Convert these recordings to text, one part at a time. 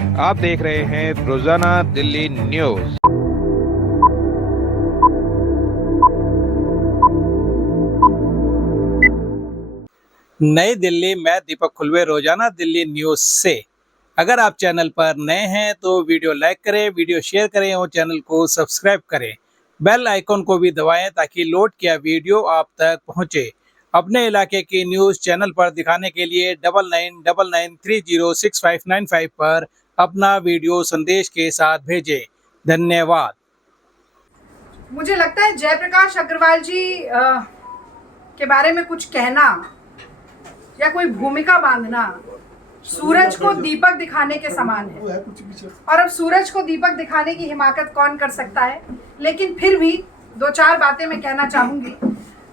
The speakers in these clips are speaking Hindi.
आप देख रहे हैं रोजाना दिल्ली न्यूज। नई दिल्ली, मैं दीपक खुलवे, रोजाना दिल्ली न्यूज से। अगर आप चैनल पर नए हैं तो वीडियो लाइक करें, वीडियो शेयर करें और चैनल को सब्सक्राइब करें। बेल आइकन को भी दबाएं ताकि लोड किया वीडियो आप तक पहुंचे। अपने इलाके की न्यूज चैनल पर दिखाने के लिए 9999306595 पर अपना वीडियो संदेश के साथ भेजें। धन्यवाद। मुझे लगता है जयप्रकाश अग्रवाल जी के बारे में कुछ कहना या कोई भूमिका बांधना सूरज को दीपक दिखाने के समान है। और अब सूरज को दीपक दिखाने की हिमाकत कौन कर सकता है, लेकिन फिर भी दो चार बातें मैं कहना चाहूंगी।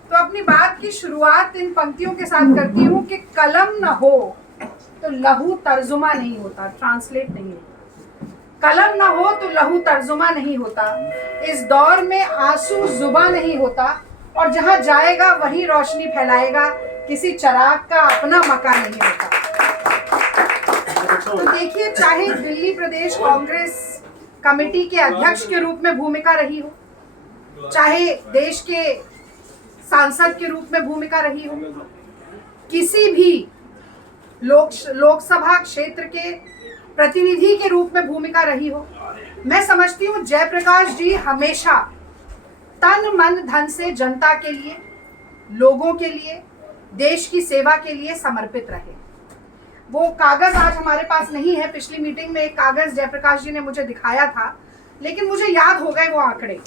तो अपनी बात की शुरुआत इन पंक्तियों के साथ करती हूँ कि कलम न हो तो लहू तर्जुमा नहीं होता, ट्रांसलेट नहीं होता। कलम न हो तो लहू तर्जुमा नहीं होता, इस दौर में आंसू जुबा नहीं होता, और जहां जाएगा वही रोशनी फैलाएगा, किसी चिराग का अपना मकान नहीं होता। तो देखिए, चाहे दिल्ली प्रदेश कांग्रेस कमेटी के अध्यक्ष के रूप में भूमिका रही हो, चाहे देश के सांसद के रूप में भूमिका रही हो, किसी भी लोकसभा क्षेत्र के प्रतिनिधि के रूप में भूमिका रही हो, मैं समझती हूँ जयप्रकाश जी हमेशा तन मन धन से जनता के लिए, लोगों के लिए, देश की सेवा के लिए समर्पित रहे। वो कागज आज हमारे पास नहीं है। पिछली मीटिंग में एक कागज जयप्रकाश जी ने मुझे दिखाया था, लेकिन मुझे याद हो गए वो आंकड़े।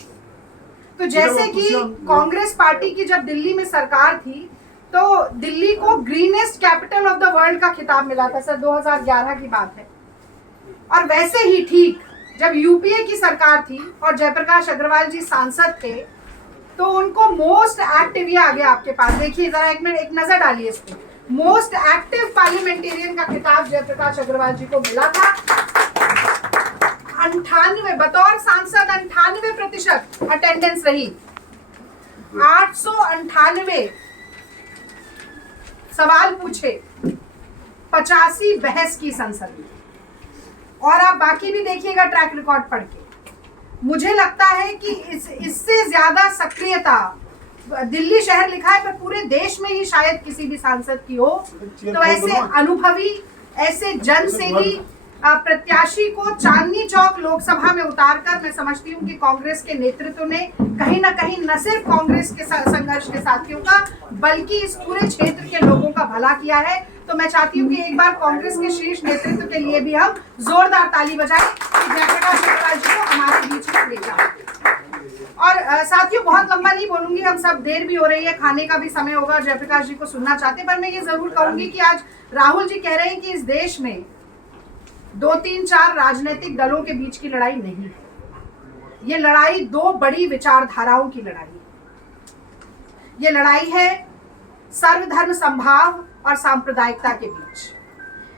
तो जैसे कि कांग्रेस पार्टी की जब दिल्ली में सरकार थी तो दिल्ली को greenest capital of the world का खिताब मिला था सर, 2011 की बात है। और वैसे ही ठीक जब यूपीए की सरकार थी और जयप्रकाश अग्रवाल जी सांसद थे तो उनको मोस्ट एक्टिव, ये आ गया आपके पास, देखिए जरा एक मिनट, एक नजर डालिए इस पे, मोस्ट एक्टिव पार्लियामेंटेरियन का खिताब जयप्रकाश अग्रवाल जी को मिला था। 98 बतौर सांसद 98% अटेंडेंस रही, 898 सवाल पूछे, 85 बहस की संसद में। और आप बाकी भी देखिएगा ट्रैक रिकॉर्ड पढ़ के। मुझे लगता है कि इससे ज्यादा सक्रियता, दिल्ली शहर लिखा है पर पूरे देश में ही शायद किसी भी सांसद की हो। तो ऐसे अनुभवी, ऐसे जनसेवी प्रत्याशी को चांदनी चौक लोकसभा में उतारकर मैं समझती हूँ कि कांग्रेस के नेतृत्व ने कहीं ना कहीं न सिर्फ कांग्रेस के संघर्ष के साथियों का बल्कि इस पूरे क्षेत्र के लोगों का भला किया है। तो मैं चाहती हूँ कि एक बार कांग्रेस के शीर्ष नेतृत्व के लिए भी हम जोरदार ताली बजाएं कि जयप्रकाश अग्रवाल जी को हमारे बीच में भेजा। और साथियों, बहुत लंबा नहीं बोलूंगी, हम सब, देर भी हो रही है, खाने का भी समय होगा, जयप्रकाश जी को सुनना चाहते, पर मैं ये जरूर कहूंगी कि आज राहुल जी कह रहे हैं कि इस देश में 2-3-4 राजनीतिक दलों के बीच की लड़ाई नहीं है। ये लड़ाई दो बड़ी विचारधाराओं की लड़ाई है। ये लड़ाई है सर्वधर्म समभाव और सांप्रदायिकता के बीच।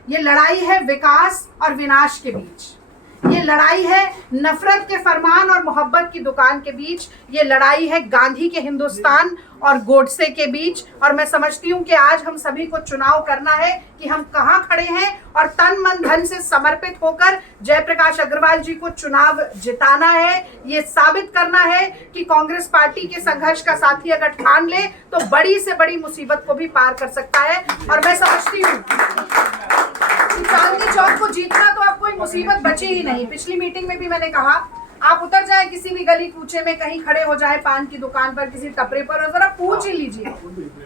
ये लड़ाई है विकास और विनाश के बीच। ये लड़ाई है नफरत के फरमान और मोहब्बत की दुकान के बीच। ये लड़ाई है गांधी के हिंदुस्तान और गोडसे के बीच। और मैं समझती हूँ कि आज हम सभी को चुनाव करना है कि हम कहाँ खड़े हैं और तन मन धन से समर्पित होकर जयप्रकाश अग्रवाल जी को चुनाव जिताना है। ये साबित करना है कि कांग्रेस पार्टी के संघर्ष का साथी अगर ठान ले तो बड़ी से बड़ी मुसीबत को भी पार कर सकता है। और मैं समझती हूँ चांदनी चौक को जीतना तो अब कोई मुसीबत बची ही नहीं। पिछली मीटिंग में भी मैंने कहा, आप उतर जाए किसी भी गली कूचे में, कहीं खड़े हो जाए पान की दुकान पर, किसी टपरे पर, और जरा पूछ ही लीजिए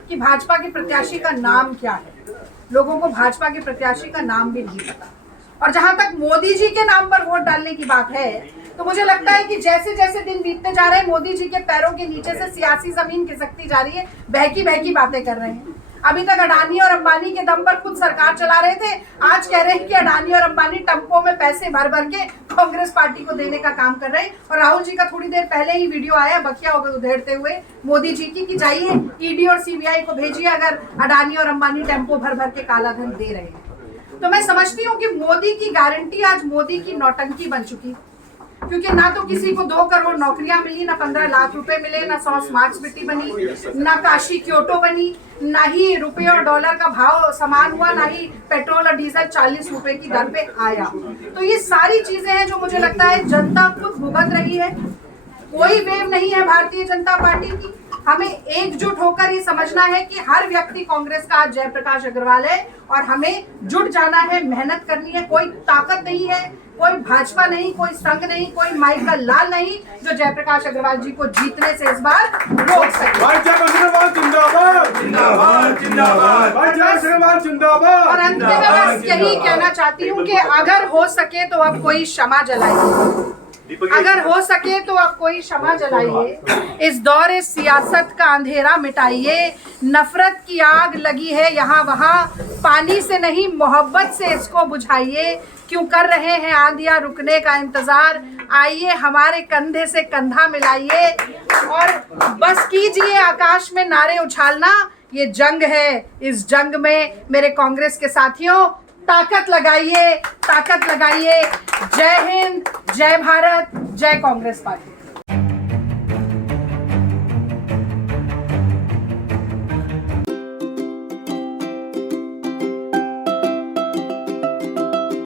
कि भाजपा के प्रत्याशी का नाम क्या है। लोगों को भाजपा के प्रत्याशी का नाम भी नहीं पता। और जहां तक मोदी जी के नाम पर वोट डालने की बात है, तो मुझे लगता है कि जैसे जैसे दिन बीतते जा रहे हैं, मोदी जी के पैरों के नीचे से सियासी जमीन खिसकती जा रही है। बहकी बहकी बातें कर रहे हैं। अभी तक अडानी और अंबानी के दम पर खुद सरकार चला रहे थे, आज कह रहे हैं कि अडानी और अंबानी टम्पों में पैसे भर भर के कांग्रेस पार्टी को देने का काम कर रहे हैं। और राहुल जी का थोड़ी देर पहले ही वीडियो आया बखिया होकर उधेड़ते हुए मोदी जी की कि जाइए ईडी और सीबीआई को भेजिए अगर अडानी और अंबानी टेम्पो भर भर के काला धन दे रहे हैं। तो मैं समझती हूँ कि मोदी की गारंटी आज मोदी की नौटंकी बन चुकी। क्योंकि ना तो किसी को 2 करोड़ नौकरियां मिली, ना 15 लाख रुपए मिले, ना 100 स्मार्ट सिटी बनी, ना काशी क्योटो बनी, ना ही रुपये और डॉलर का भाव समान हुआ, ना ही पेट्रोल और डीजल 40 रुपए की दर पे आया। तो ये सारी चीजें हैं जो मुझे लगता है जनता खुद भुगत रही है। कोई वेव नहीं है भारतीय जनता पार्टी की। हमें एकजुट होकर ये समझना है कि हर व्यक्ति कांग्रेस का आज जयप्रकाश अग्रवाल है और हमें जुट जाना है, मेहनत करनी है। कोई ताकत नहीं है, कोई भाजपा नहीं, कोई संघ नहीं, कोई माइक का लाल नहीं जो जयप्रकाश अग्रवाल जी को जीतने से इस बार रोक सके। और अंत में मैं बस यही कहना चाहती हूँ कि अगर हो सके तो अब कोई क्षमा जलाइए, अगर हो सके तो आप कोई क्षमा जलाइए, इस दौरे सियासत का अंधेरा मिटाइए। नफरत की आग लगी है यहाँ वहाँ, पानी से नहीं मोहब्बत से इसको बुझाइए। क्यों कर रहे हैं आंधियाँ रुकने का इंतजार, आइए हमारे कंधे से कंधा मिलाइए और बस कीजिए आकाश में नारे उछालना। ये जंग है, इस जंग में मेरे कांग्रेस के साथियों ताकत लगाइए, ताकत लगाइए। जय हिंद, जय भारत, जय कांग्रेस पार्टी।